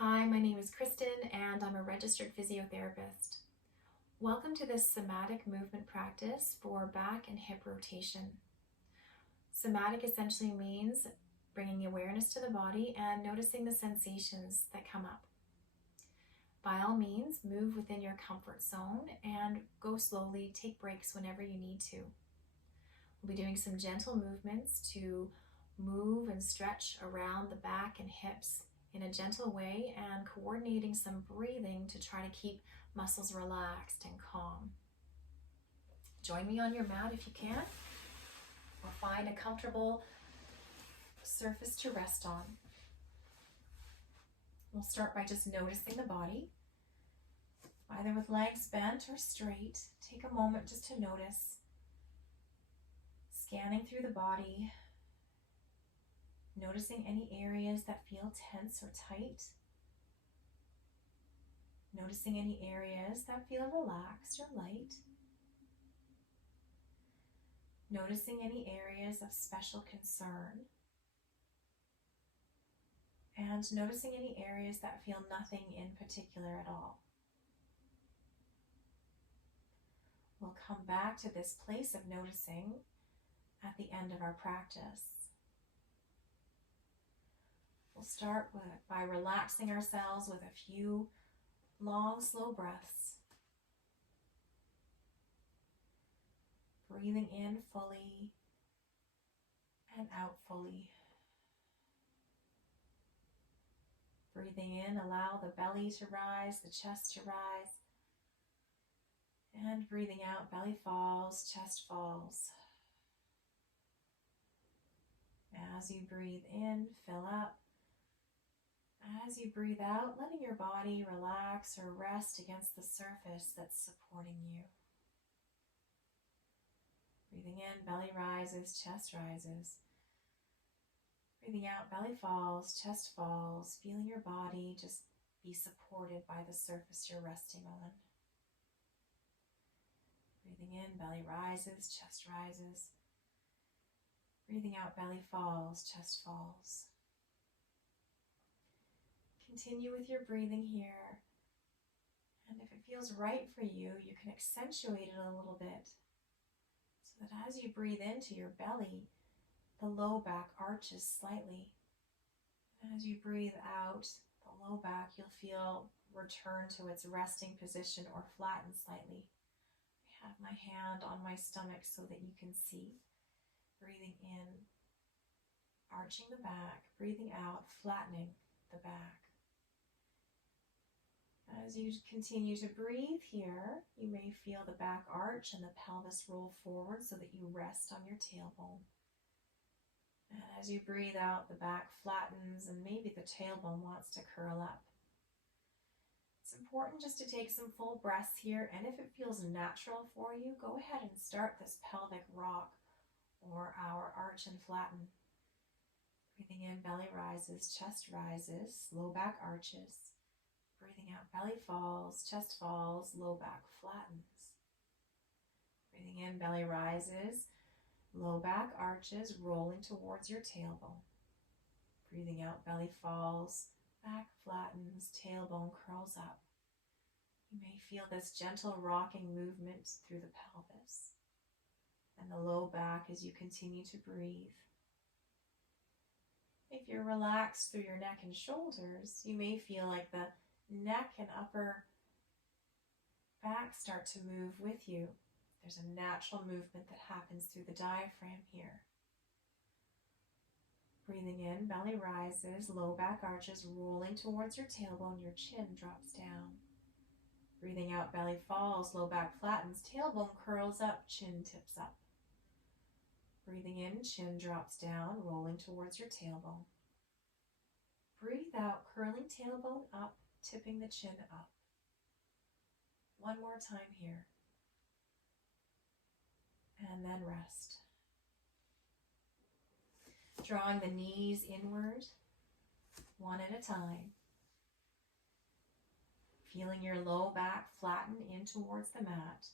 Hi, my name is Kristen and I'm a registered physiotherapist. Welcome to this somatic movement practice for back and hip rotation. Somatic essentially means bringing awareness to the body and noticing the sensations that come up. By all means, move within your comfort zone and go slowly, take breaks whenever you need to. We'll be doing some gentle movements to move and stretch around the back and hips in a gentle way and coordinating some breathing to try to keep muscles relaxed and calm. Join me on your mat if you can, or find a comfortable surface to rest on. We'll start by just noticing the body, either with legs bent or straight. Take a moment just to notice, scanning through the body, noticing any areas that feel tense or tight. Noticing any areas that feel relaxed or light. Noticing any areas of special concern. And noticing any areas that feel nothing in particular at all. We'll come back to this place of noticing at the end of our practice. We'll start by relaxing ourselves with a few long, slow breaths. Breathing in fully and out fully. Breathing in, allow the belly to rise, the chest to rise. And breathing out, belly falls, chest falls. As you breathe in, fill up. As you breathe out, letting your body relax or rest against the surface that's supporting you. Breathing in, belly rises, chest rises. Breathing out, belly falls, chest falls. Feeling your body just be supported by the surface you're resting on. Breathing in, belly rises, chest rises. Breathing out, belly falls, chest falls. Continue with your breathing here. And if it feels right for you, you can accentuate it a little bit. So that as you breathe into your belly, the low back arches slightly. And as you breathe out, the low back, you'll feel return to its resting position or flatten slightly. I have my hand on my stomach so that you can see. Breathing in, arching the back, breathing out, flattening the back. As you continue to breathe here, you may feel the back arch and the pelvis roll forward so that you rest on your tailbone. And as you breathe out, the back flattens and maybe the tailbone wants to curl up. It's important just to take some full breaths here, and if it feels natural for you, go ahead and start this pelvic rock or our arch and flatten. Breathing in, belly rises, chest rises, low back arches. Breathing out, belly falls, chest falls, low back flattens. Breathing in, belly rises, low back arches, rolling towards your tailbone. Breathing out, belly falls, back flattens, tailbone curls up. You may feel this gentle rocking movement through the pelvis and the low back as you continue to breathe. If you're relaxed through your neck and shoulders, you may feel like the neck and upper back start to move with you. There's a natural movement that happens through the diaphragm here. Breathing in, belly rises, low back arches rolling towards your tailbone, your chin drops down. Breathing out, belly falls, low back flattens, tailbone curls up, chin tips up. Breathing in, chin drops down, rolling towards your tailbone. Breathe out, curling tailbone up, tipping the chin up. One more time here. And then rest. Drawing the knees inward, one at a time. Feeling your low back flatten in towards the mat.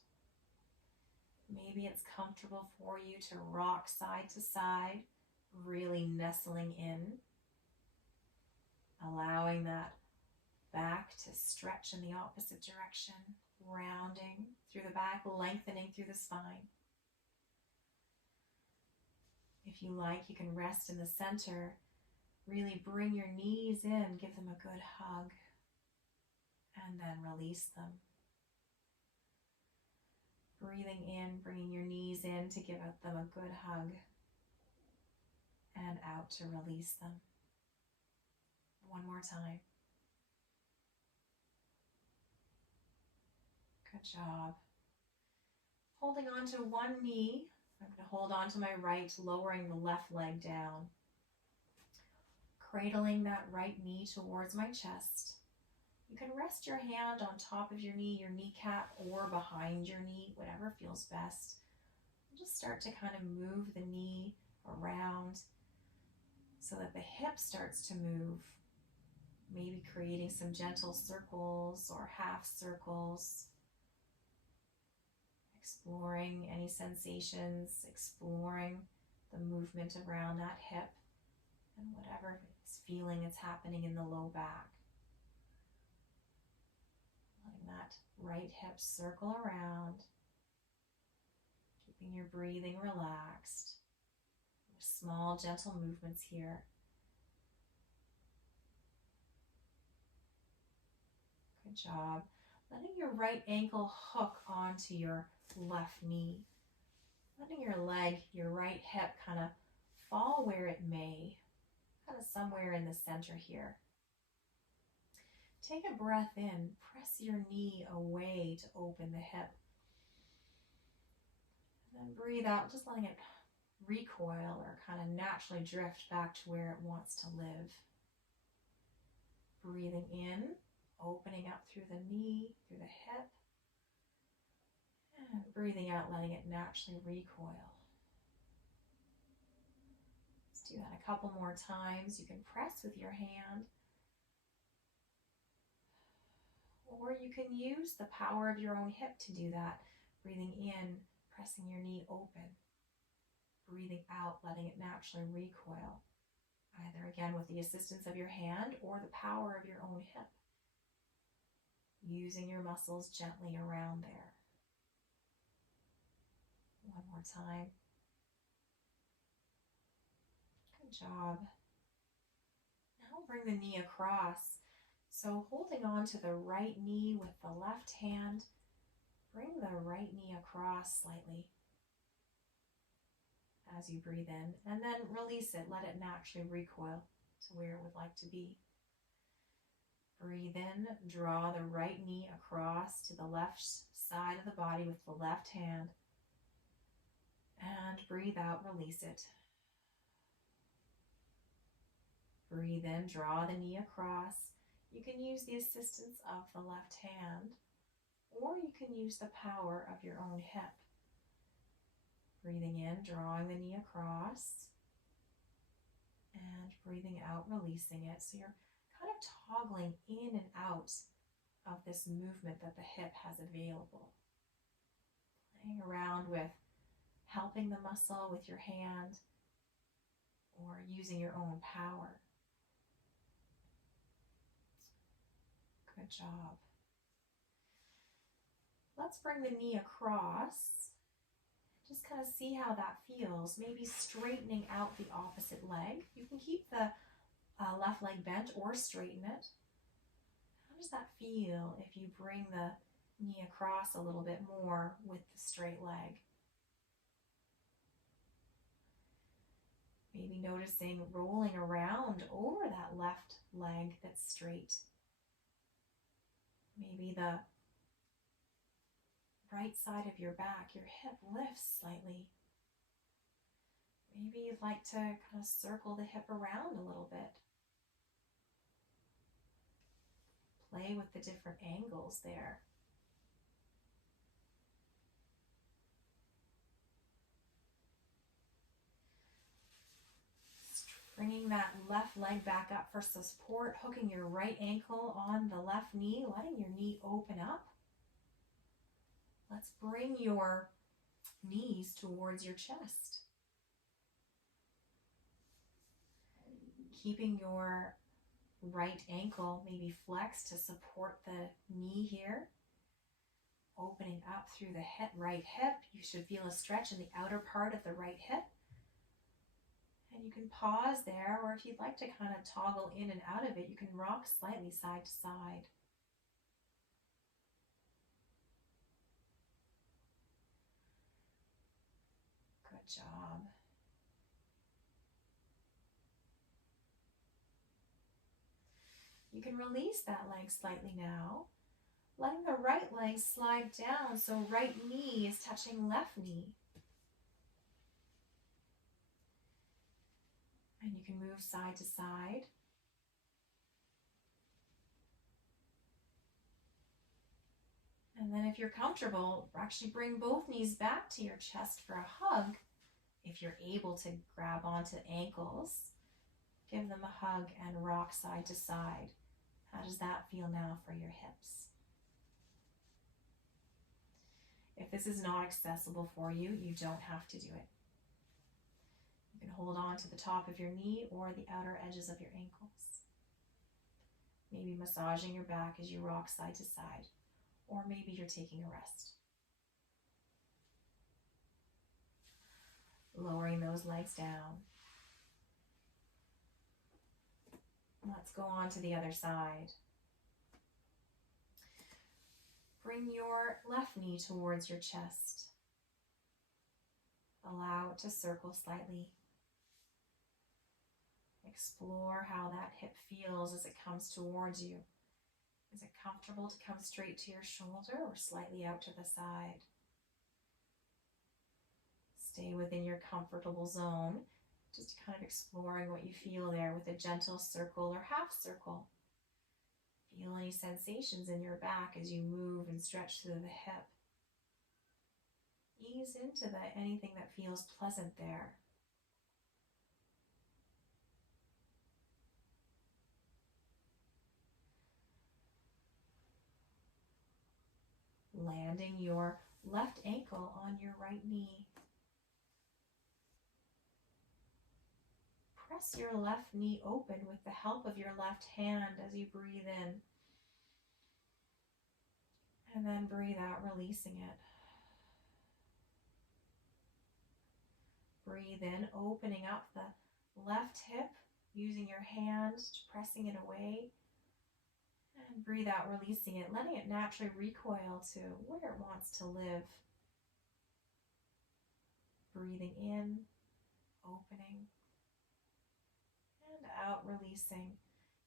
Maybe it's comfortable for you to rock side to side, really nestling in. Allowing that back to stretch in the opposite direction, rounding through the back, lengthening through the spine. If you like, you can rest in the center. Really bring your knees in, give them a good hug, and then release them. Breathing in, bringing your knees in to give them a good hug, and out to release them. One more time. Good job. Holding on to one knee, I'm going to hold on to my right, lowering the left leg down. Cradling that right knee towards my chest. You can rest your hand on top of your knee, your kneecap, or behind your knee, whatever feels best. Just start to kind of move the knee around so that the hip starts to move. Maybe creating some gentle circles or half circles. Exploring any sensations, exploring the movement around that hip and whatever feeling is happening in the low back. Letting that right hip circle around, keeping your breathing relaxed. Small, gentle movements here. Good job. Letting your right ankle hook onto your left knee. Letting your leg, your right hip kind of fall where it may, kind of somewhere in the center here. Take a breath in, press your knee away to open the hip. And then breathe out, just letting it recoil or kind of naturally drift back to where it wants to live. Breathing in, opening up through the knee, through the hip. And breathing out, letting it naturally recoil. Let's do that a couple more times. You can press with your hand. Or you can use the power of your own hip to do that. Breathing in, pressing your knee open. Breathing out, letting it naturally recoil. Either again with the assistance of your hand or the power of your own hip. Using your muscles gently around there. One more time. Good job. Now bring the knee across. So holding on to the right knee with the left hand, bring the right knee across slightly as you breathe in, and then release it. Let it naturally recoil to where it would like to be. Breathe in, draw the right knee across to the left side of the body with the left hand, and breathe out, release it. Breathe in, draw the knee across. You can use the assistance of the left hand, or you can use the power of your own hip. Breathing in, drawing the knee across, and breathing out, releasing it. So you're kind of toggling in and out of this movement that the hip has available. Playing around with helping the muscle with your hand or using your own power. Good job. Let's bring the knee across. Just kind of see how that feels. Maybe straightening out the opposite leg. You can keep the left leg bent or straighten it. How does that feel if you bring the knee across a little bit more with the straight leg? Maybe noticing rolling around over that left leg that's straight. Maybe the right side of your back, your hip lifts slightly. Maybe you'd like to kind of circle the hip around a little bit. Play with the different angles there. Bringing that left leg back up for support, hooking your right ankle on the left knee, letting your knee open up. Let's bring your knees towards your chest. Keeping your right ankle maybe flexed to support the knee here. Opening up through the right hip. You should feel a stretch in the outer part of the right hip. And you can pause there, or if you'd like to kind of toggle in and out of it, you can rock slightly side to side. Good job. You can release that leg slightly now, letting the right leg slide down so right knee is touching left knee. And you can move side to side. And then if you're comfortable, actually bring both knees back to your chest for a hug. If you're able to grab onto ankles, give them a hug and rock side to side. How does that feel now for your hips? If this is not accessible for you, you don't have to do it. You can hold on to the top of your knee or the outer edges of your ankles. Maybe massaging your back as you rock side to side, or maybe you're taking a rest. Lowering those legs down. Let's go on to the other side. Bring your left knee towards your chest. Allow it to circle slightly. Explore how that hip feels as it comes towards you. Is it comfortable to come straight to your shoulder or slightly out to the side? Stay within your comfortable zone, just kind of exploring what you feel there with a gentle circle or half circle. Feel any sensations in your back as you move and stretch through the hip. Ease into anything that feels pleasant there. Landing your left ankle on your right knee. Press your left knee open with the help of your left hand as you breathe in. And then breathe out, releasing it. Breathe in, opening up the left hip, using your hand, pressing it away. And breathe out, releasing it, letting it naturally recoil to where it wants to live. Breathing in, opening, and out, releasing.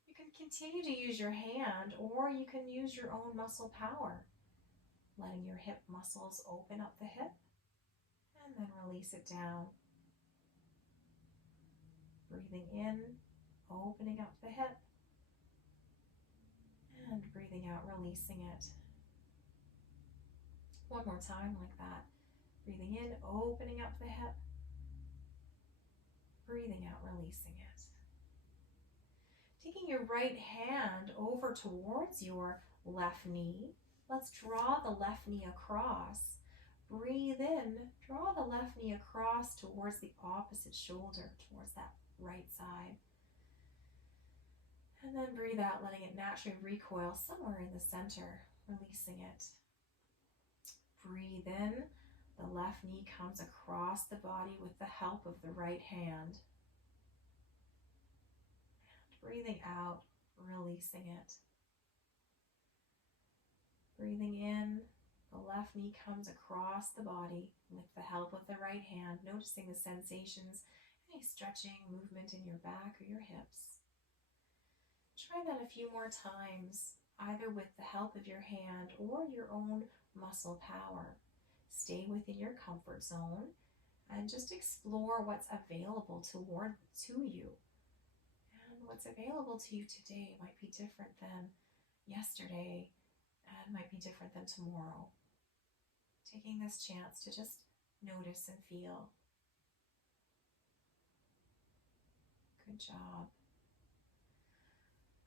You can continue to use your hand, or you can use your own muscle power. Letting your hip muscles open up the hip, and then release it down. Breathing in, opening up the hip, and breathing out, releasing it. One more time like that. Breathing in, opening up the hip. Breathing out, releasing it. Taking your right hand over towards your left knee. Let's draw the left knee across. Breathe in, draw the left knee across towards the opposite shoulder, towards that right side. And then breathe out, letting it naturally recoil somewhere in the center, releasing it. Breathe in, the left knee comes across the body with the help of the right hand. And breathing out, releasing it. Breathing in, the left knee comes across the body with the help of the right hand, noticing the sensations, any stretching, movement in your back or your hips. Try that a few more times, either with the help of your hand or your own muscle power. Stay within your comfort zone and just explore what's available to you. And what's available to you today might be different than yesterday and might be different than tomorrow. Taking this chance to just notice and feel. Good job.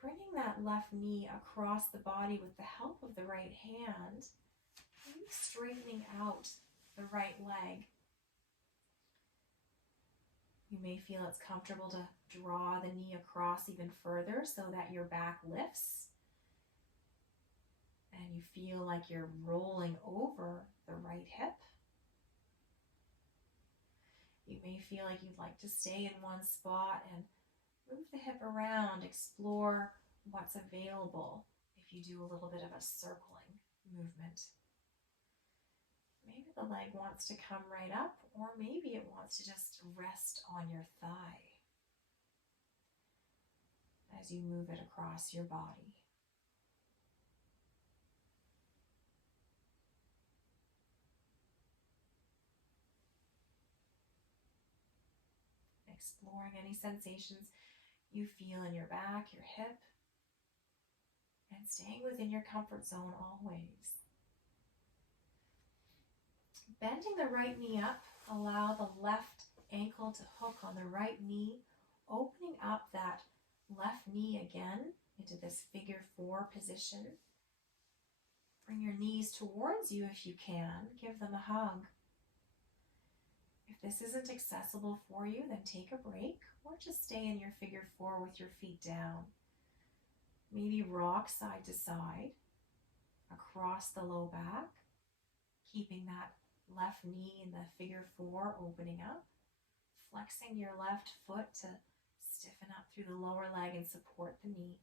Bringing that left knee across the body with the help of the right hand, maybe straightening out the right leg. You may feel it's comfortable to Draw the knee across even further so that your back lifts and you feel like you're rolling over the right hip. You may feel like you'd like to stay in one spot and move the hip around, explore what's available if you do a little bit of a circling movement. Maybe the leg wants to come right up, or maybe it wants to just rest on your thigh as you move it across your body. Exploring any sensations you feel in your back, your hip, and staying within your comfort zone always. Bending the right knee up, allow the left ankle to hook on the right knee, opening up that left knee again into this figure 4 position. Bring your knees towards you if you can. Give them a hug. If this isn't accessible for you, then take a break or just stay in your figure 4 with your feet down. Maybe rock side to side across the low back, keeping that left knee in the figure 4 opening up, flexing your left foot to stiffen up through the lower leg and support the knee.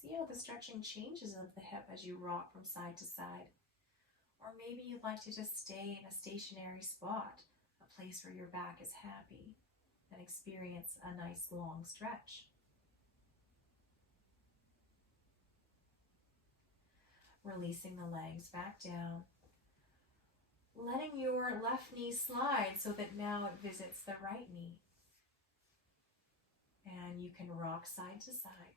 See how the stretching changes of the hip as you rock from side to side. Or maybe you'd like to just stay in a stationary spot, a place where your back is happy, and experience a nice long stretch. Releasing the legs back down. Letting your left knee slide so that now it visits the right knee. And you can rock side to side.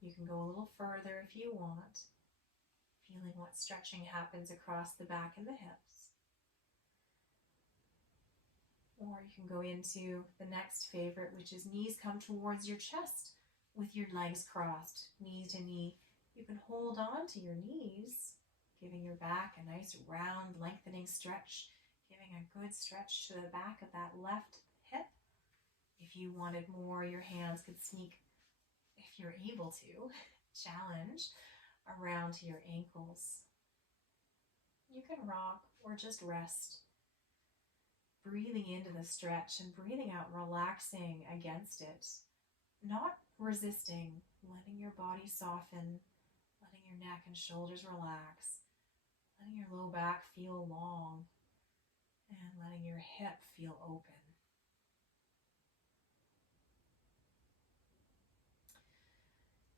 You can go a little further if you want, feeling what stretching happens across the back and the hips. Or you can go into the next favorite, which is knees come towards your chest with your legs crossed, knee to knee. You can hold on to your knees, giving your back a nice round lengthening stretch, giving a good stretch to the back of that left hip. If you wanted more, your hands could sneak, if you're able to, challenge around to your ankles. You can rock or just rest, breathing into the stretch and breathing out, relaxing against it, not resisting, letting your body soften, letting your neck and shoulders relax, letting your low back feel long, and letting your hip feel open.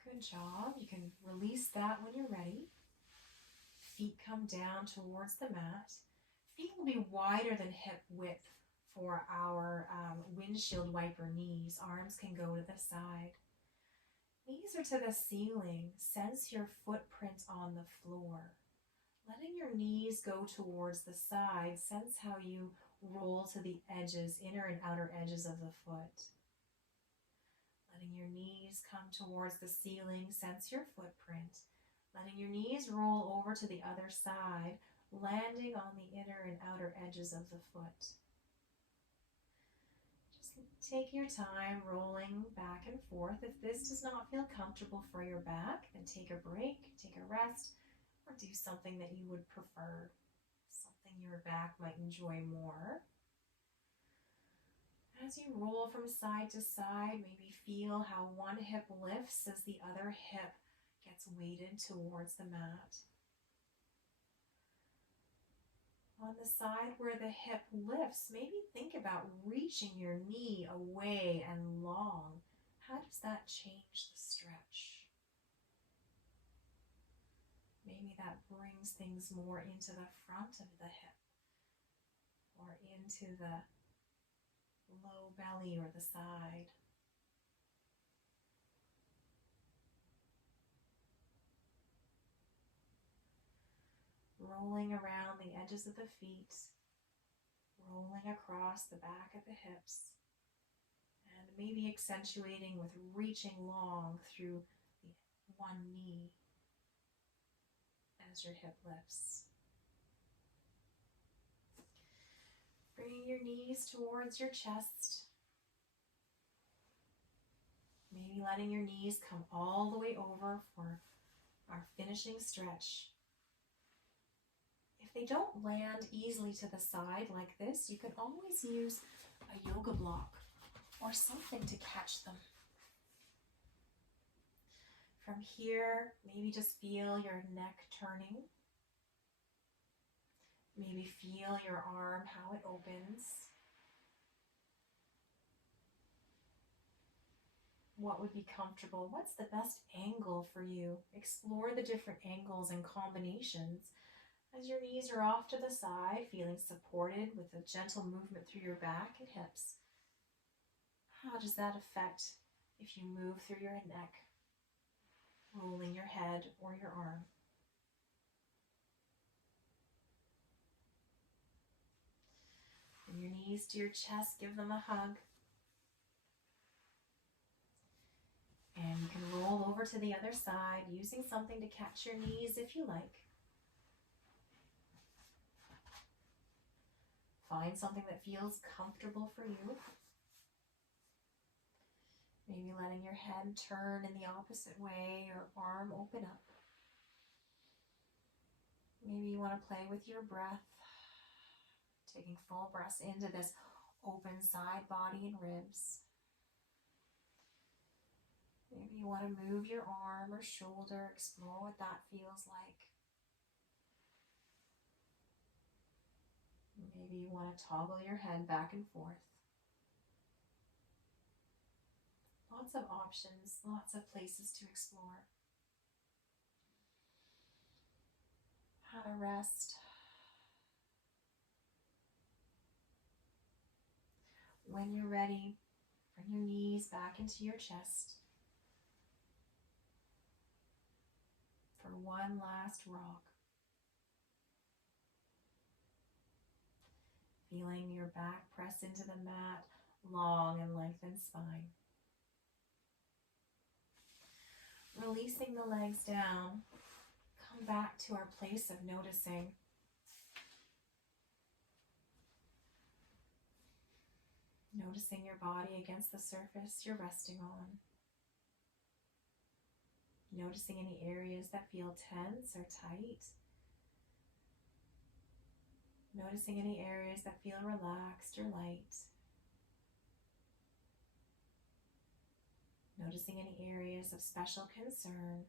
Good job. You can release that when you're ready. Feet come down towards the mat. Feet will be wider than hip width for our windshield wiper knees. Arms can go to the side. Knees are to the ceiling. Sense your footprint on the floor. Letting your knees go towards the side. Sense how you roll to the edges, inner and outer edges of the foot. Letting your knees come towards the ceiling. Sense your footprint. Letting your knees roll over to the other side, landing on the inner and outer edges of the foot. Just take your time rolling back and forth. If this does not feel comfortable for your back, then take a break, take a rest, or do something that you would prefer, something your back might enjoy more. As you roll from side to side, maybe feel how one hip lifts as the other hip gets weighted towards the mat. On the side where the hip lifts, maybe think about reaching your knee away and long. How does that change the stretch? Maybe that brings things more into the front of the hip or into the low belly or the side. Rolling around the edges of the feet, rolling across the back of the hips, and maybe accentuating with reaching long through the one knee as your hip lifts. Bringing your knees towards your chest. Maybe letting your knees come all the way over for our finishing stretch. If they don't land easily to the side like this, you can always use a yoga block or something to catch them. From here, maybe just feel your neck turning. Maybe feel your arm, how it opens. What would be comfortable? What's the best angle for you? Explore the different angles and combinations as your knees are off to the side, feeling supported with a gentle movement through your back and hips. How does that affect if you move through your neck, rolling your head or your arm? Bring your knees to your chest, give them a hug. And you can roll over to the other side using something to catch your knees if you like. Find something that feels comfortable for you. Maybe letting your head turn in the opposite way, your arm open up. Maybe you want to play with your breath, taking full breaths into this open side body and ribs. Maybe you want to move your arm or shoulder, explore what that feels like. Maybe you want to toggle your head back and forth. Lots of options, lots of places to explore. How to rest. When you're ready, bring your knees back into your chest for one last rock. Feeling your back press into the mat, long and lengthened spine. Releasing the legs down, come back to our place of noticing. Noticing your body against the surface you're resting on. Noticing any areas that feel tense or tight. Noticing any areas that feel relaxed or light. Noticing any areas of special concern.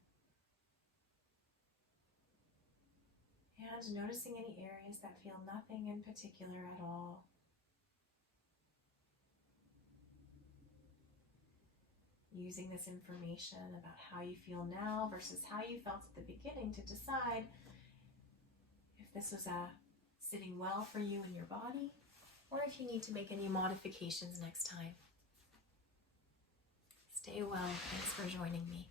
And noticing any areas that feel nothing in particular at all. Using this information about how you feel now versus how you felt at the beginning to decide if this was sitting well for you in your body or if you need to make any modifications next time. Stay well. Thanks for joining me.